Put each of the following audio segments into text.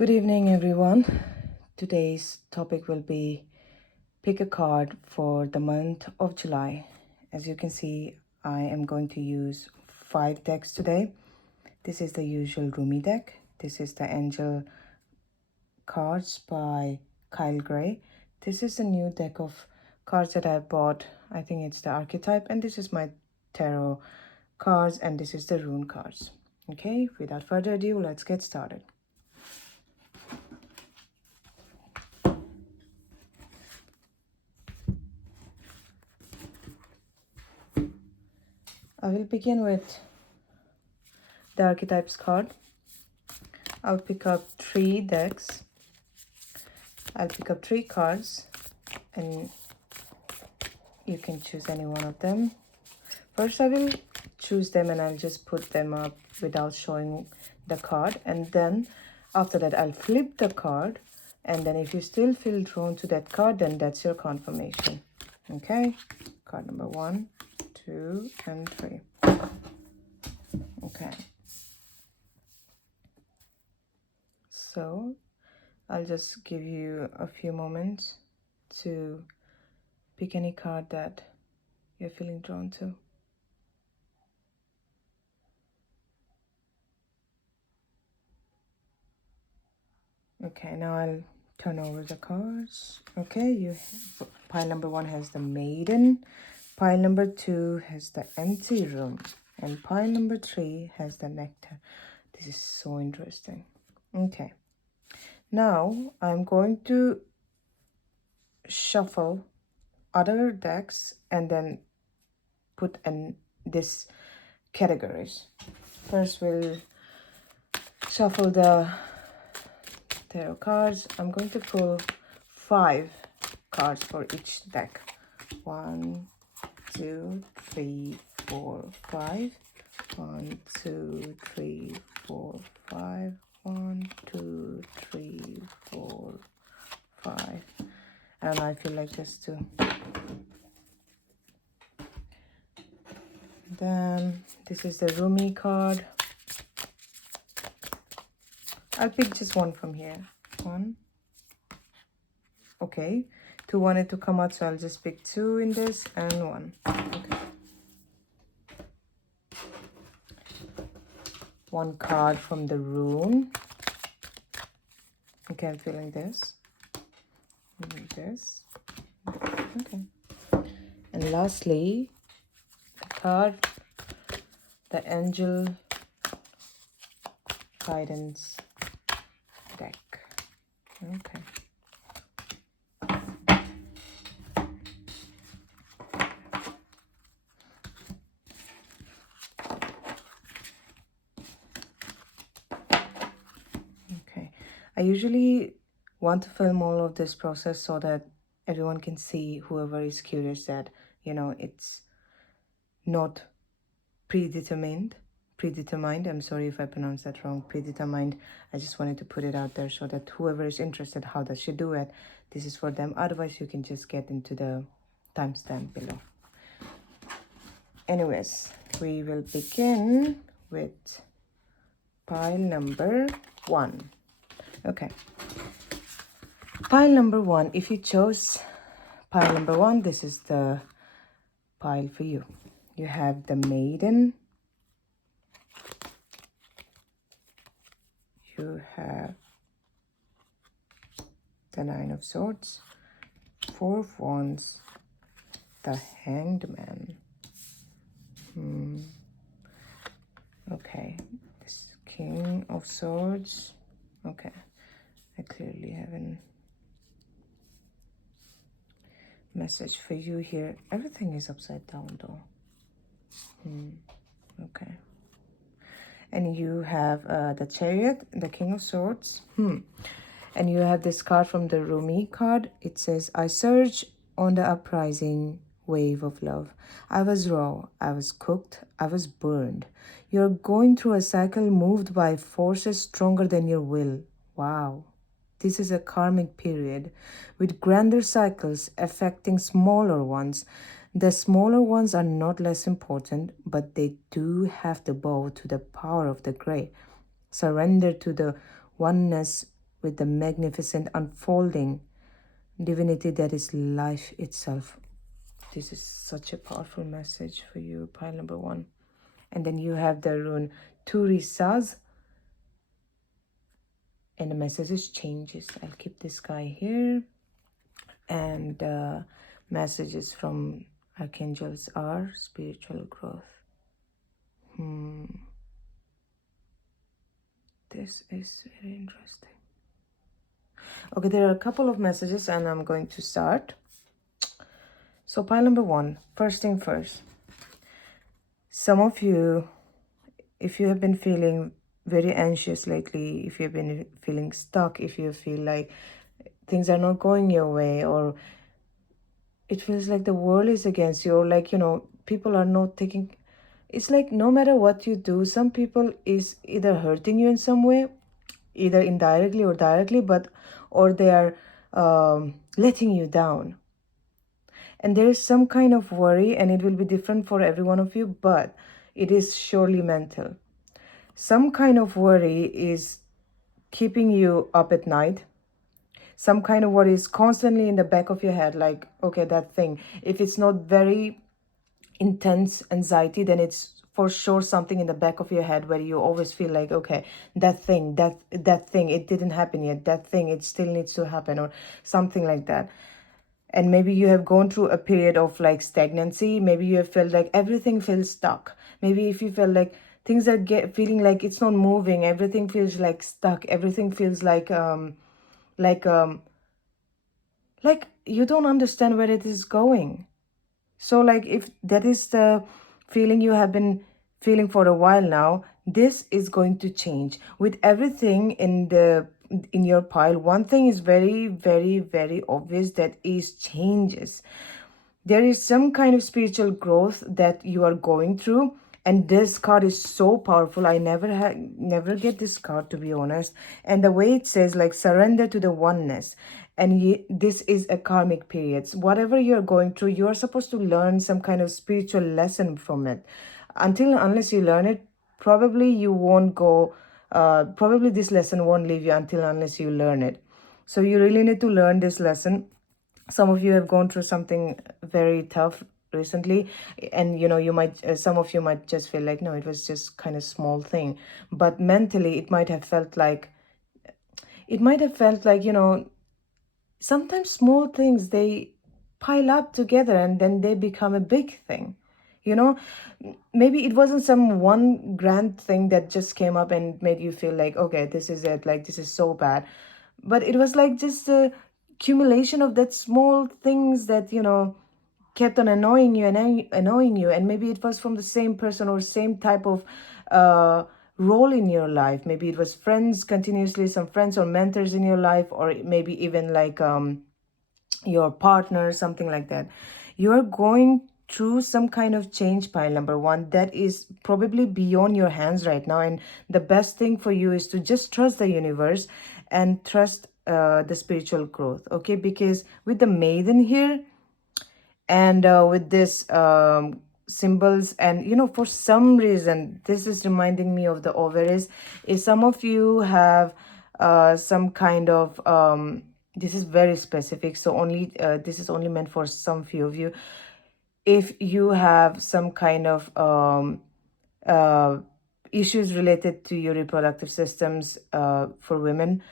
Good evening, everyone. Today's topic will be pick a card for the month of July. As you can see, I am going to use 5 decks today. This is the usual Rumi deck. This is the Angel cards by Kyle Gray. This is the new deck of cards that I bought. I think it's the archetype, and this is my tarot cards, and this is the rune cards. Okay, without further ado, let's get started. I will begin with the archetypes card. I'll pick up 3 decks. I'll pick up 3 cards and you can choose any one of them. First I will choose them and I'll just put them up without showing the card, and then after that I'll flip the card, and then if you still feel drawn to that card, then that's your confirmation. Okay, card number 1, 2 and 3. Okay, so I'll just give you a few moments to pick any card that you're feeling drawn to. Okay, now I'll turn over the cards. Okay, pile number 1 has the Maiden, pile number 2 has the Empty Room, and pile number 3 has the Nectar. This is so interesting. Okay, now I'm going to shuffle other decks and then put in this categories. First we'll shuffle the tarot cards. I'm going to pull 5 cards for each deck. 1, 2, 3, 4, 5. 1, 2, 3, 4, 5. 1, 2, 3, 4, 5. And I feel like just to. Then this is the Rumi card. I'll pick just one from here. 1. Okay. 2 wanted to come out, so I'll just pick 2 in this and 1. Okay. 1 card from the rune. Okay, I'm feeling this. And this. Okay. And lastly, the card, the Angel Guidance deck. Okay. Okay. I usually want to film all of this process so that everyone can see, whoever is curious, that, it's not predetermined. I'm sorry if I pronounced that wrong. Predetermined. I just wanted to put it out there so that whoever is interested, how does she do it, this is for them. Otherwise you can just get into the timestamp below. Anyways, we will begin with pile number 1. Okay, pile number 1. If you chose pile number 1, this is the pile for you. You have the Maiden. You have the 9 of Swords, 4 of Wands, the Hanged Man. Okay, this King of Swords. Okay, I clearly have a message for you here. Everything is upside down though. Okay. And you have the Chariot, the King of Swords. And you have this card from the Rumi card. It says, I surge on the uprising wave of love. I was raw, I was cooked, I was burned. You're going through a cycle moved by forces stronger than your will. Wow. This is a karmic period with grander cycles affecting smaller ones. The smaller ones are not less important, but they do have to bow to the power of the great. Surrender to the oneness with the magnificent unfolding divinity that is life itself. This is such a powerful message for you, pile number 1. And then you have the rune Turisaz, and the message is changes. I'll keep this guy here. And messages from archangels are spiritual growth. This is very interesting. Okay, there are a couple of messages and I'm going to start. So pile number 1, first thing first. Some of you, if you have been feeling very anxious lately, if you've been feeling stuck, if you feel like things are not going your way, or it feels like the world is against you, or like, people are not taking, it's like no matter what you do, some people is either hurting you in some way, either indirectly or directly, or they are letting you down. And there is some kind of worry, and it will be different for every one of you, but it is surely mental. Some kind of worry is keeping you up at night. Some kind of worry is constantly in the back of your head, like, okay, that thing. If it's not very intense anxiety, then it's for sure something in the back of your head where you always feel like, okay, that thing, it didn't happen yet. That thing, it still needs to happen, or something like that. And maybe you have gone through a period of like stagnancy. Maybe you have felt like everything feels stuck. Maybe if you felt like things are feeling like it's not moving, everything feels like stuck. Everything feels like you don't understand where it is going. So like if that is the feeling you have been feeling for a while now, this is going to change. With everything in your pile, one thing is very, very, very obvious, that is changes. There is some kind of spiritual growth that you are going through, and this card is so powerful. I never get this card, to be honest. And the way it says, like, surrender to the oneness, and this is a karmic period. So whatever you're going through, you are supposed to learn some kind of spiritual lesson from it. Unless you learn it, probably you won't go, probably this lesson won't leave you unless you learn it. So you really need to learn this lesson. Some of you have gone through something very tough recently, and you might some of you might just feel like, no, it was just kind of small thing, but mentally it might have felt like, sometimes small things, they pile up together and then they become a big thing. Maybe it wasn't some one grand thing that just came up and made you feel like, okay, this is it, like this is so bad, but it was like just a accumulation of that small things that kept on annoying you and annoying you. And maybe it was from the same person or same type of role in your life. Maybe it was friends, continuously some friends or mentors in your life, or maybe even like your partner, something like that. You're going through some kind of change, pile number 1, that is probably beyond your hands right now. And the best thing for you is to just trust the universe and trust the spiritual growth, okay? Because with the maiden here, and with this symbols, and for some reason this is reminding me of the ovaries. If some of you have some kind of this is very specific, so only this is only meant for some few of you. If you have some kind of uh, issues related to your reproductive systems, for women,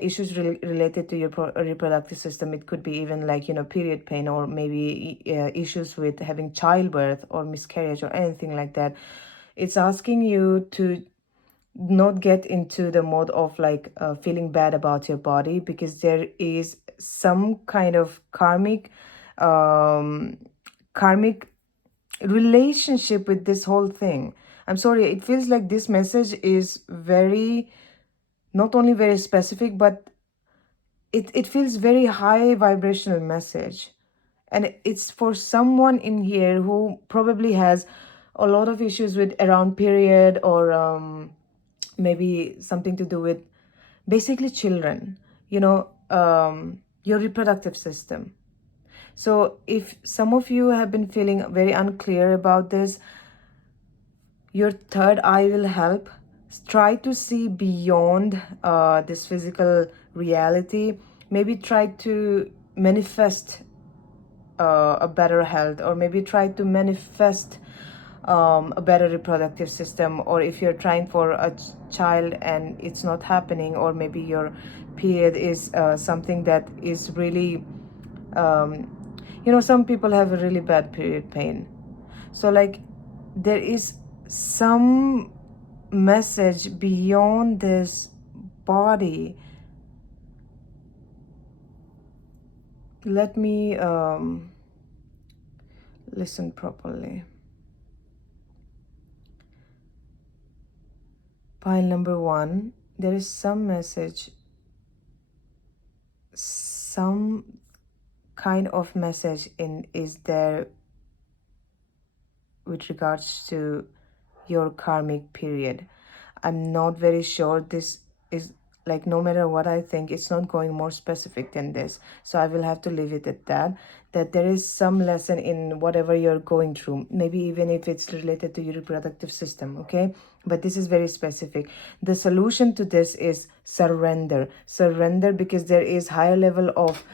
issues related to your reproductive system, it could be even like period pain, or maybe issues with having childbirth or miscarriage or anything like that. It's asking you to not get into the mode of like feeling bad about your body, because there is some kind of karmic relationship with this whole thing. I'm sorry, it feels like this message is very, not only very specific, but it feels very high vibrational message. And it's for someone in here who probably has a lot of issues with around period, or maybe something to do with basically children, your reproductive system. So if some of you have been feeling very unclear about this, your third eye will help. try to see beyond this physical reality. Maybe try to manifest a better health, or maybe try to manifest a better reproductive system. Or if you're trying for a child and it's not happening, or maybe your period is something that is really some people have a really bad period pain. So like there is some message beyond this body. Let me listen properly. Pile number 1, there is some message, some kind of message is there with regards to your karmic period. I'm not very sure. This is like, no matter what I think, it's not going more specific than this. So I will have to leave it at that. That there is some lesson in whatever you're going through, maybe even if it's related to your reproductive system, okay? But this is very specific. The solution to this is surrender. Surrender, because there is higher level of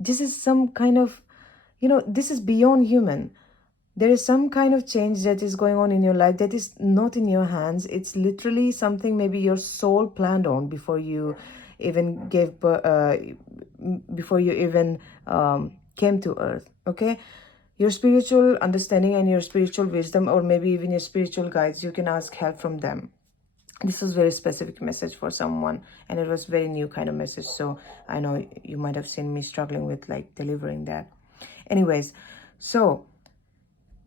this is some kind of, this is beyond human. There is some kind of change that is going on in your life that is not in your hands. It's literally something maybe your soul planned on before you even before you even came to earth, okay? Your spiritual understanding and your spiritual wisdom, or maybe even your spiritual guides, you can ask help from them. This was very specific message for someone, and it was very new kind of message. So I know you might have seen me struggling with like delivering that. Anyways, so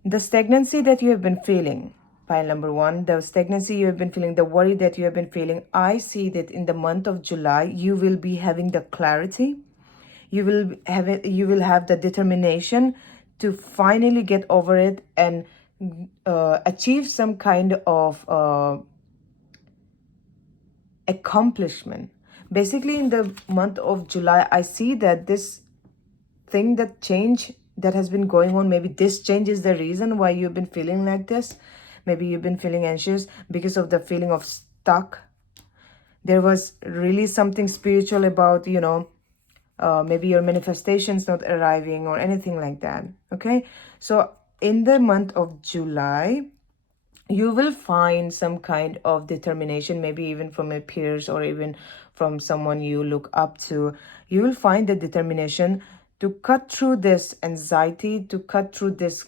the stagnancy that you have been feeling, pile number 1, the stagnancy you have been feeling, the worry that you have been feeling, I see that in the month of July, you will be having the clarity. You will have the determination to finally get over it and achieve some kind of accomplishment. Basically, in the month of July, I see that this thing, that change that has been going on, maybe this change is the reason why you've been feeling like this. Maybe you've been feeling anxious because of the feeling of stuck. There was really something spiritual about, maybe your manifestations not arriving or anything like that, okay? So in the month of July, you will find some kind of determination, maybe even from your peers or even from someone you look up to. You will find the determination to cut through this anxiety, to cut through this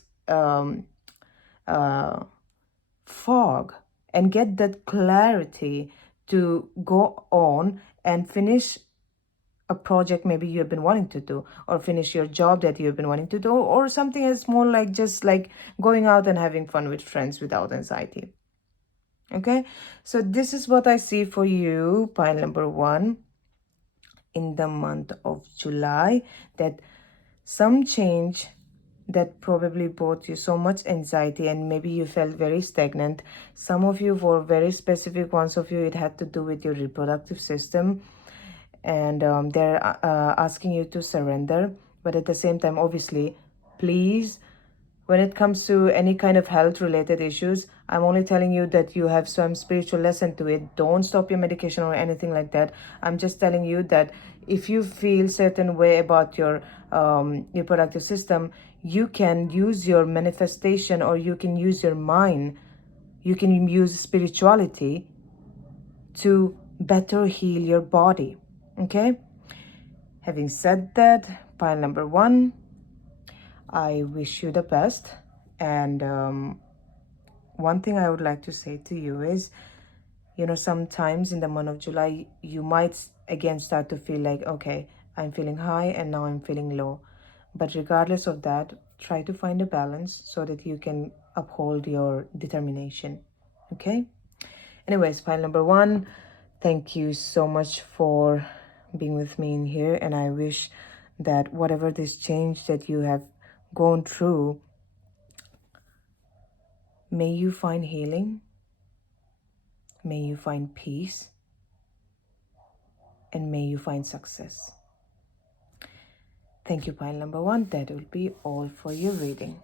fog, and get that clarity to go on and finish a project maybe you have been wanting to do, or finish your job that you have been wanting to do, or something as small like just like going out and having fun with friends without anxiety. Okay, so this is what I see for you, pile number 1, in the month of July. That some change that probably brought you so much anxiety, and maybe you felt very stagnant. Some of you, for very specific ones of you, it had to do with your reproductive system, and they're asking you to surrender. But at the same time, obviously, please, when it comes to any kind of health related issues, I'm only telling you that you have some spiritual lesson to it. Don't stop your medication or anything like that. I'm just telling you that if you feel certain way about your reproductive system, you can use your manifestation, or you can use your mind, you can use spirituality to better heal your body. Okay, having said that, pile number 1, I wish you the best. And one thing I would like to say to you is, sometimes in the month of July, you might again start to feel like, okay, I'm feeling high and now I'm feeling low. But regardless of that, try to find a balance so that you can uphold your determination. Okay? Anyways, pile number 1, thank you so much for being with me in here. And I wish that whatever this change that you have gone through, may you find healing, may you find peace, and may you find success. Thank you, pile number 1. That will be all for your reading.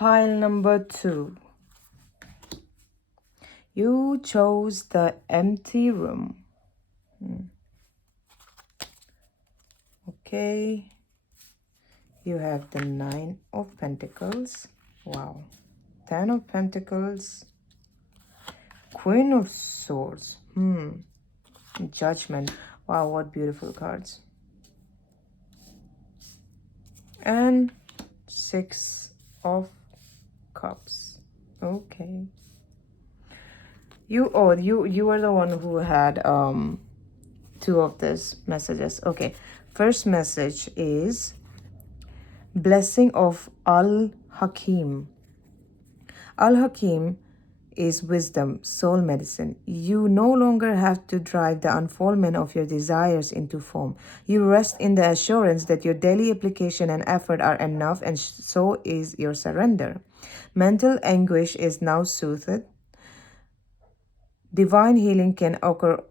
pile number 2. You chose the empty room. Okay. You have the 9 of Pentacles. Wow. 10 of Pentacles. Queen of Swords. Judgment. Wow, what beautiful cards. And 6 of Cups. Okay. You were the one who had 2 of these messages. Okay. First message is blessing of Al-Hakim. Al-Hakim is wisdom, soul medicine. You no longer have to drive the unfoldment of your desires into form. You rest in the assurance that your daily application and effort are enough, and so is your surrender. Mental anguish is now soothed. Divine healing can occur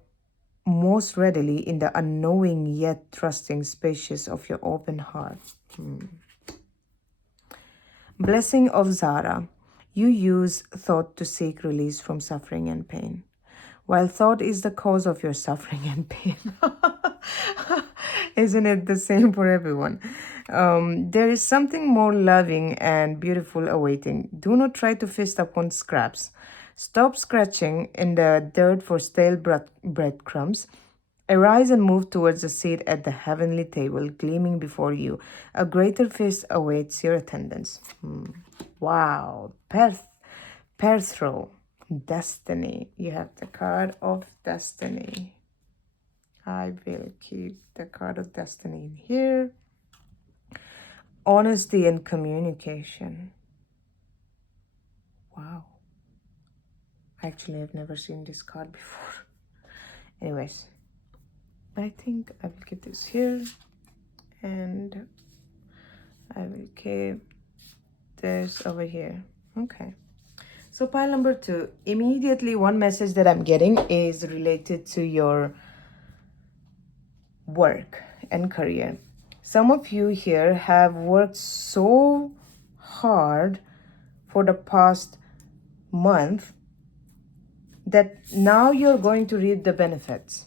most readily in the unknowing yet trusting spaces of your open heart. Blessing of Zara. You use thought to seek release from suffering and pain. While thought is the cause of your suffering and pain. Isn't it the same for everyone? There is something more loving and beautiful awaiting. Do not try to feast upon scraps. Stop scratching in the dirt for stale breadcrumbs. Arise and move towards the seat at the heavenly table gleaming before you. A greater feast awaits your attendance. Wow. Perthro. Destiny. You have the card of destiny. I will keep the card of destiny in here. Honesty and communication. Wow. Actually, I've never seen this card before. Anyways, I think I will keep this here. And I will keep this over here. Okay. So pile number 2. Immediately, one message that I'm getting is related to your work and career. Some of you here have worked so hard for the past month that now you're going to reap the benefits.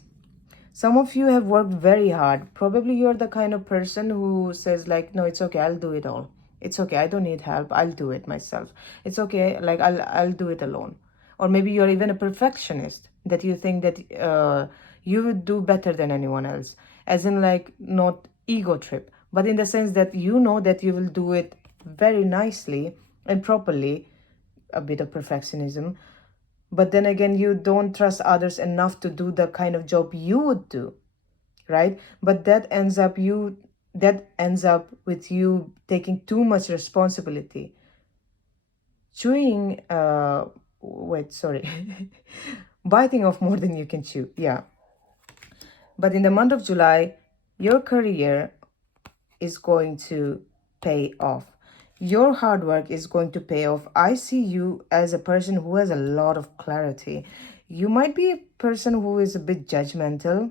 Some of you have worked very hard. Probably you're the kind of person who says like, no, it's okay, I'll do it all. It's okay, I don't need help, I'll do it myself. It's okay, like I'll do it alone. Or maybe you're even a perfectionist, that you think that you would do better than anyone else. As in like, not ego trip, but in the sense that you know that you will do it very nicely and properly, a bit of perfectionism. But then again, you don't trust others enough to do the kind of job you would do, right? But that ends up with you taking too much responsibility. Biting off more than you can chew. Yeah. But in the month of July, your career is going to pay off. Your hard work is going to pay off. I see you as a person who has a lot of clarity. You might be a person who is a bit judgmental,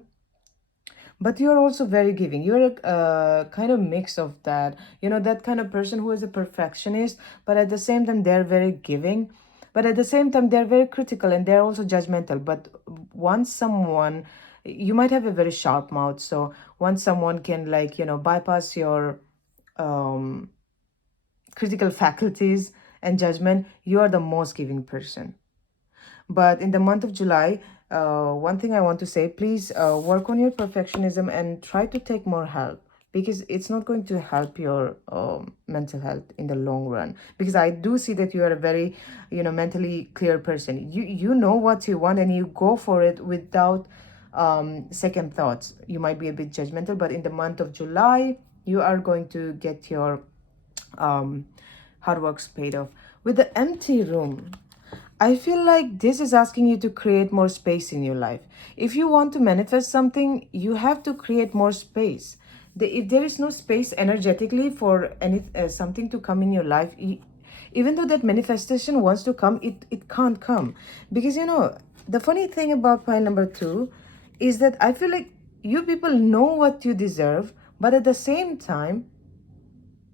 but you're also very giving. You're a kind of mix of that. You know, that kind of person who is a perfectionist, but at the same time, they're very giving. But at the same time, they're very critical and they're also judgmental. But once someone, you might have a very sharp mouth. So once someone can like, you know, bypass your critical faculties and judgment, you are the most giving person. But in the month of July, one thing I want to say, please work on your perfectionism and try to take more help, because it's not going to help your mental health in the long run. Because I do see that you are a very, you know, mentally clear person. You know what you want and you go for it without second thoughts. You might be a bit judgmental, but in the month of July, you are going to get your hard works paid off. With the empty room, I feel like this is asking you to create more space in your life. If you want to manifest something, you have to create more space. If there is no space energetically for something to come in your life, even though that manifestation wants to come, it can't come. Because, you know, the funny thing about pile number 2 is that I feel like you people know what you deserve, but at the same time,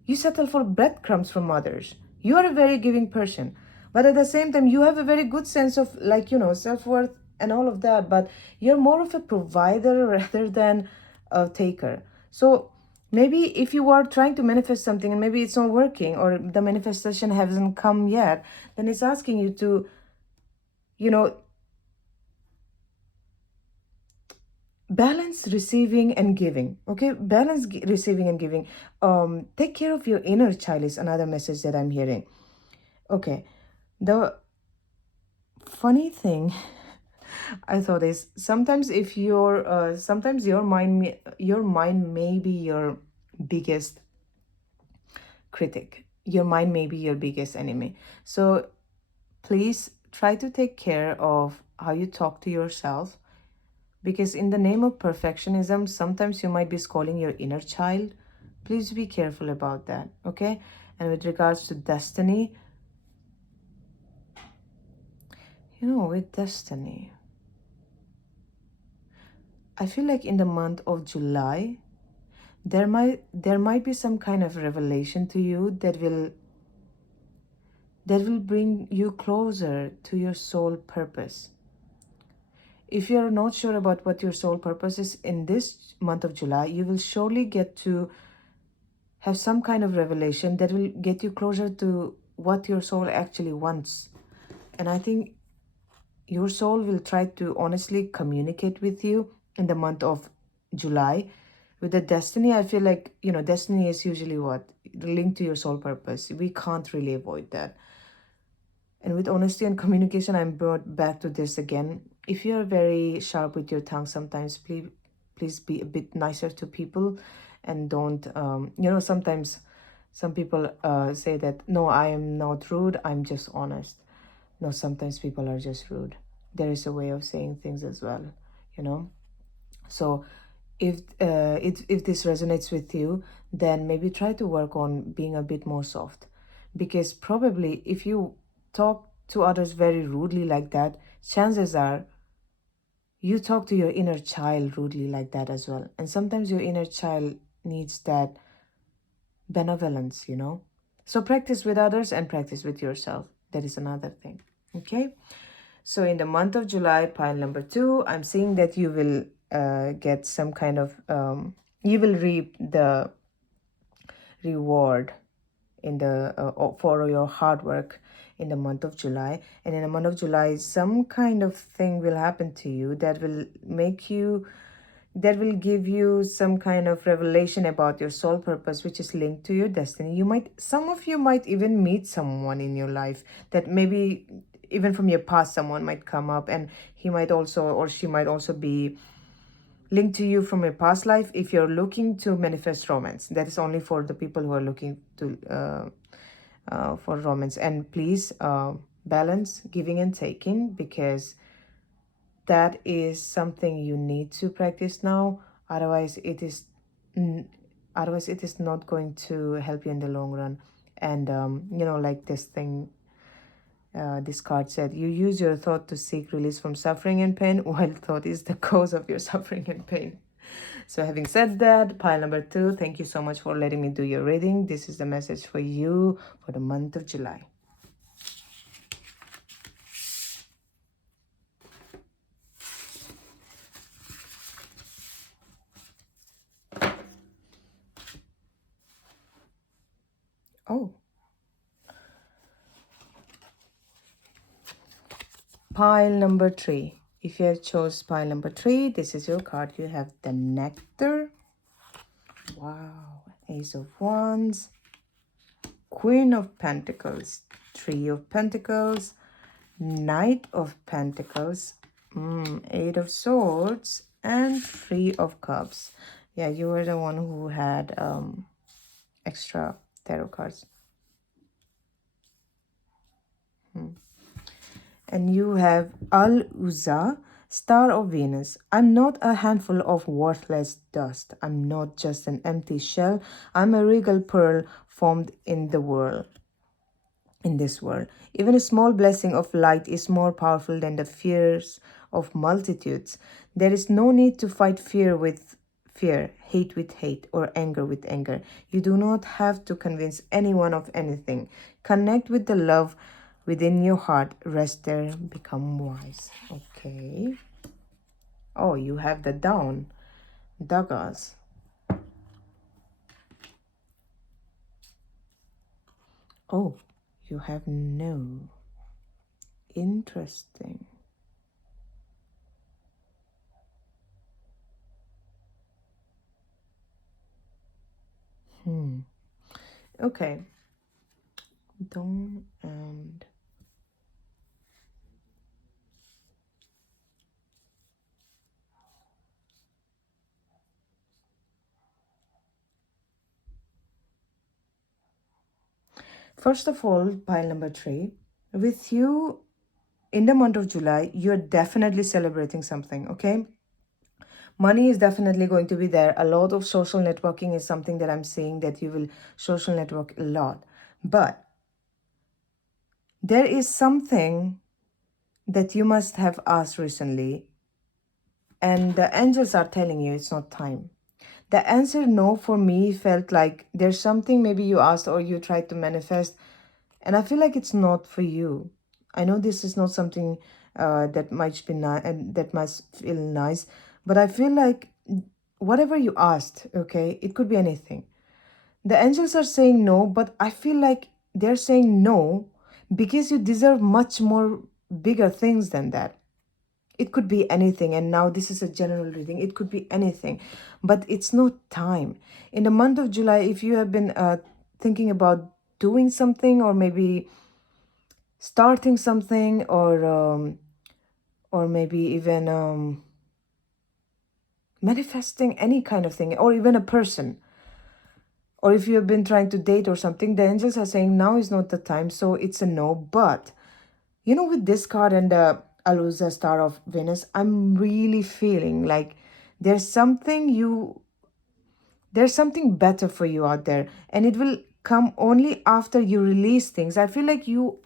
you settle for breadcrumbs from others. You are a very giving person, but at the same time you have a very good sense of, like, self-worth and all of that, but you're more of a provider rather than a taker. So maybe if you are trying to manifest something and maybe it's not working, or the manifestation hasn't come yet, then it's asking you to, you know, balance receiving and giving. Okay, balance receiving and giving. Take care of your inner child is another message that I'm hearing. Okay, the funny thing I thought is, sometimes if your sometimes your mind may be your biggest critic. Your mind may be your biggest enemy. So please try to take care of how you talk to yourself, because in the name of perfectionism, sometimes you might be scolding your inner child. Please be careful about that, okay? And with regards to destiny, with destiny, I feel like in the month of July, there might be some kind of revelation to you that will bring you closer to your soul purpose. If you're not sure about what your soul purpose is in this month of July, you will surely get to have some kind of revelation that will get you closer to what your soul actually wants. And I think your soul will try to honestly communicate with you in the month of July. With the destiny, I feel like, destiny is usually what? Linked to your soul purpose. We can't really avoid that. And with honesty and communication, I'm brought back to this again. If you're very sharp with your tongue, sometimes please be a bit nicer to people, and don't, sometimes some people say that, no, I am not rude, I'm just honest. No, sometimes people are just rude. There is a way of saying things as well, you know. So if this resonates with you, then maybe try to work on being a bit more soft, because probably if you talk to others very rudely like that, chances are you talk to your inner child rudely like that as well. And sometimes your inner child needs that benevolence. So practice with others and practice with yourself. That is another thing. Okay. So in the month of July, pile number 2, I'm seeing that you will get some kind of, you will reap the reward in the for your hard work in the month of July. And in the month of July, some kind of thing will happen to you that will give you some kind of revelation about your soul purpose, which is linked to your destiny. Some of you might even meet someone in your life that maybe even from your past, someone might come up, and he might also, or she might also be linked to you from your past life. If you're looking to manifest romance, that is only for the people who are looking to for romance. And please balance giving and taking, because that is something you need to practice now. Otherwise it is not going to help you in the long run. And like this thing, this card said, you use your thought to seek release from suffering and pain, while thought is the cause of your suffering and pain. So having said that, pile number 2, thank you so much for letting me do your reading. This is the message for you for the month of July. Oh. Pile number 3. If you have chose pile number 3, this is your card. You have the Nectar. Wow. Ace of Wands. Queen of Pentacles. 3 of Pentacles. Knight of Pentacles. 8 of Swords. And 3 of Cups. Yeah, you were the one who had extra tarot cards. And you have Al-Uzza, Star of Venus. I'm not a handful of worthless dust. I'm not just an empty shell. I'm a regal pearl formed in the world. In this world, even a small blessing of light is more powerful than the fears of multitudes. There is no need to fight fear with fear, hate with hate, or anger with anger. You do not have to convince anyone of anything. Connect with the love within your heart. Rest there, become wise. Okay. Oh, you have the down. Dagas. Oh, you have no. Interesting. Okay. Dawn and first of all, pile number 3. With you in the month of July, you're definitely celebrating something, okay? Money is definitely going to be there. A lot of social networking is something that I'm seeing that you will social network a lot. But there is something that you must have asked recently, and the angels are telling you it's not time. The answer no for me felt like there's something maybe you asked or you tried to manifest, and I feel like it's not for you. I know this is not something that might be nice and that must feel nice, but I feel like whatever you asked, okay, it could be anything. The angels are saying no, but I feel like they're saying no because you deserve much more bigger things than that. It could be anything, and now this is a general reading. It could be anything, but it's not time. In the month of July, if you have been thinking about doing something, or maybe starting something, or maybe even manifesting any kind of thing, or even a person, or if you have been trying to date or something, the angels are saying now is not the time, so it's a no. But you know, with this card and the Alusa Star of Venus, I'm really feeling like there's something you there's something better for you out there, and it will come only after you release things. I feel like you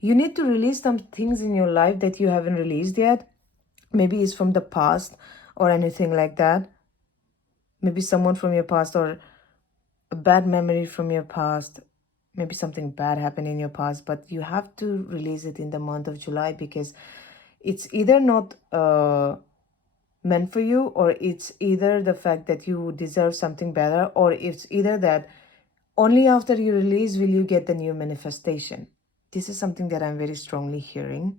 need to release some things in your life that you haven't released yet. Maybe it's from the past or anything like that. Maybe someone from your past, or a bad memory from your past. Maybe something bad happened in your past, but you have to release it in the month of July, because it's either not meant for you, or it's either the fact that you deserve something better, or it's either that only after you release will you get the new manifestation. This is something that I'm very strongly hearing.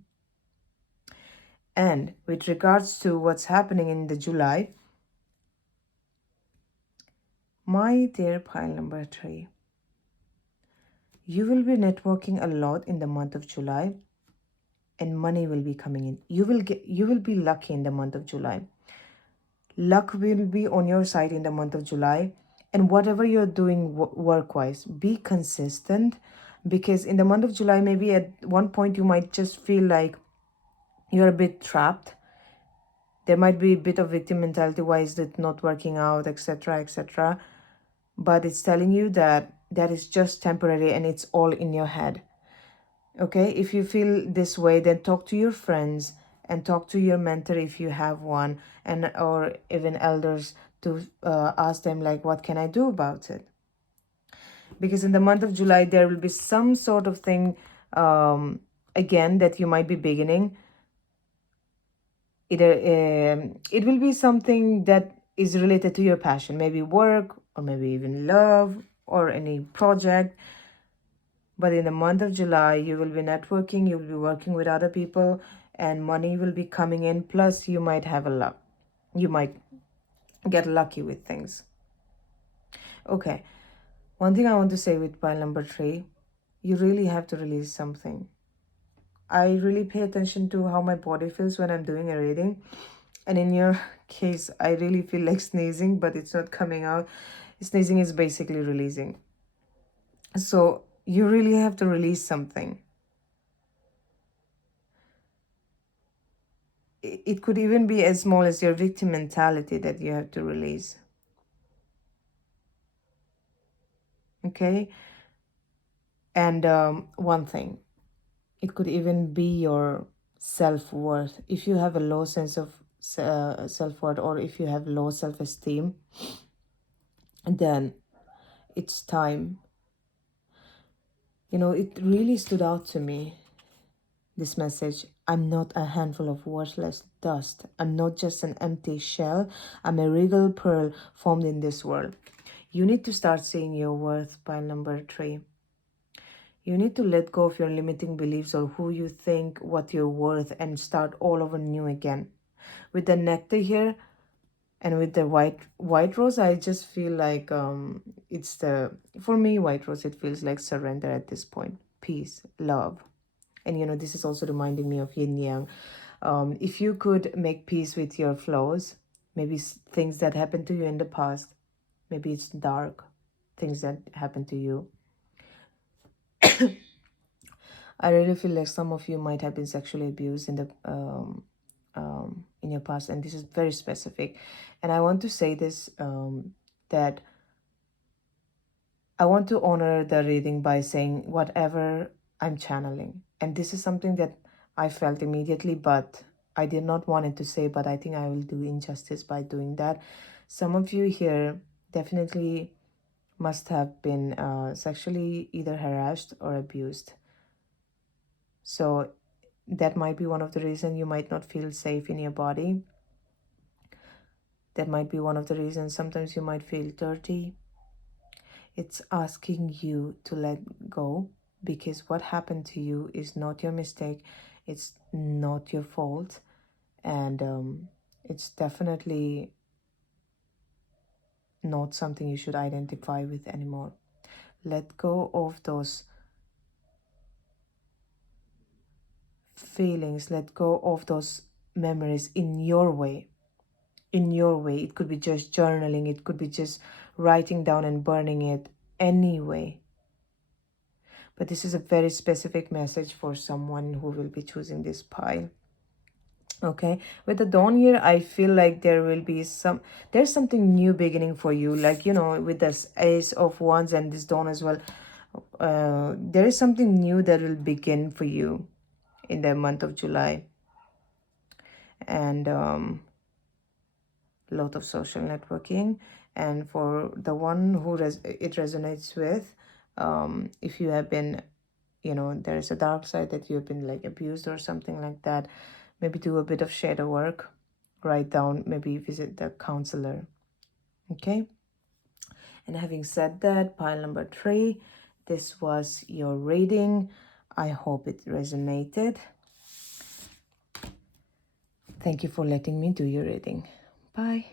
And with regards to what's happening in the July, my dear pile number 3, you will be networking a lot in the month of July, and money will be coming in. You will be lucky in the month of July. Luck will be on your side in the month of July. And whatever you're doing work-wise, be consistent, because in the month of July, maybe at one point you might just feel like you're a bit trapped. There might be a bit of victim mentality. Why is it not working out, etc., etc. But it's telling you that that is just temporary and it's all in your head. Okay, if you feel this way, then talk to your friends and talk to your mentor if you have one, and or even elders, to ask them like, what can I do about it? Because in the month of July, there will be some sort of thing again that you might be beginning. Either it will be something that is related to your passion, maybe work, or maybe even love, or any project. But in the month of July, you will be networking, you will be working with other people, and money will be coming in. Plus, you might have a luck. You might get lucky with things. Okay. One thing I want to say with pile number 3, you really have to release something. I really pay attention to how my body feels when I'm doing a reading. And in your case, I really feel like sneezing, but it's not coming out. Sneezing is basically releasing. So you really have to release something. It could even be as small as your victim mentality that you have to release. Okay? And one thing, it could even be your self-worth. If you have a low sense of self-worth, or if you have low self-esteem, then it's time. You know, it really stood out to me, this message. I'm not a handful of worthless dust. I'm not just an empty shell. I'm a regal pearl formed in this world. You need to start seeing your worth, pile number 3. You need to let go of your limiting beliefs or who you think what you're worth and start all over new again. With the nectar here and with the white rose, I just feel like it's the, for me, white rose, it feels like surrender at this point. Peace, love. And you know, this is also reminding me of yin yang. If you could make peace with your flaws, maybe things that happened to you in the past, maybe it's dark things that happened to you. I really feel like some of you might have been sexually abused in the in your past, and this is very specific. And I want to say this, that I want to honor the reading by saying whatever I'm channeling. And this is something that I felt immediately, but I did not want it to say, but I think I will do injustice by doing that. Some of you here definitely must have been sexually either harassed or abused. So that might be one of the reasons you might not feel safe in your body. That might be one of the reasons sometimes you might feel dirty. It's asking you to let go, because what happened to you is not your mistake. It's not your fault. And it's definitely not something you should identify with anymore. Let go of those feelings. Let go of those memories in your way. In your way. It could be just journaling. It could be just writing down and burning it anyway. But this is a very specific message for someone who will be choosing this pile. Okay, with the dawn here, I feel like there's something new beginning for you. Like, you know, with this Ace of Wands and this dawn as well, there is something new that will begin for you in the month of July. And lot of social networking. And for the one who it resonates with, if you have been, you know, there is a dark side that you've been like abused or something like that, maybe do a bit of shadow work, write down, maybe visit the counselor. Okay, and having said that, pile number 3, this was your reading. I hope it resonated. Thank you for letting me do your reading. Bye.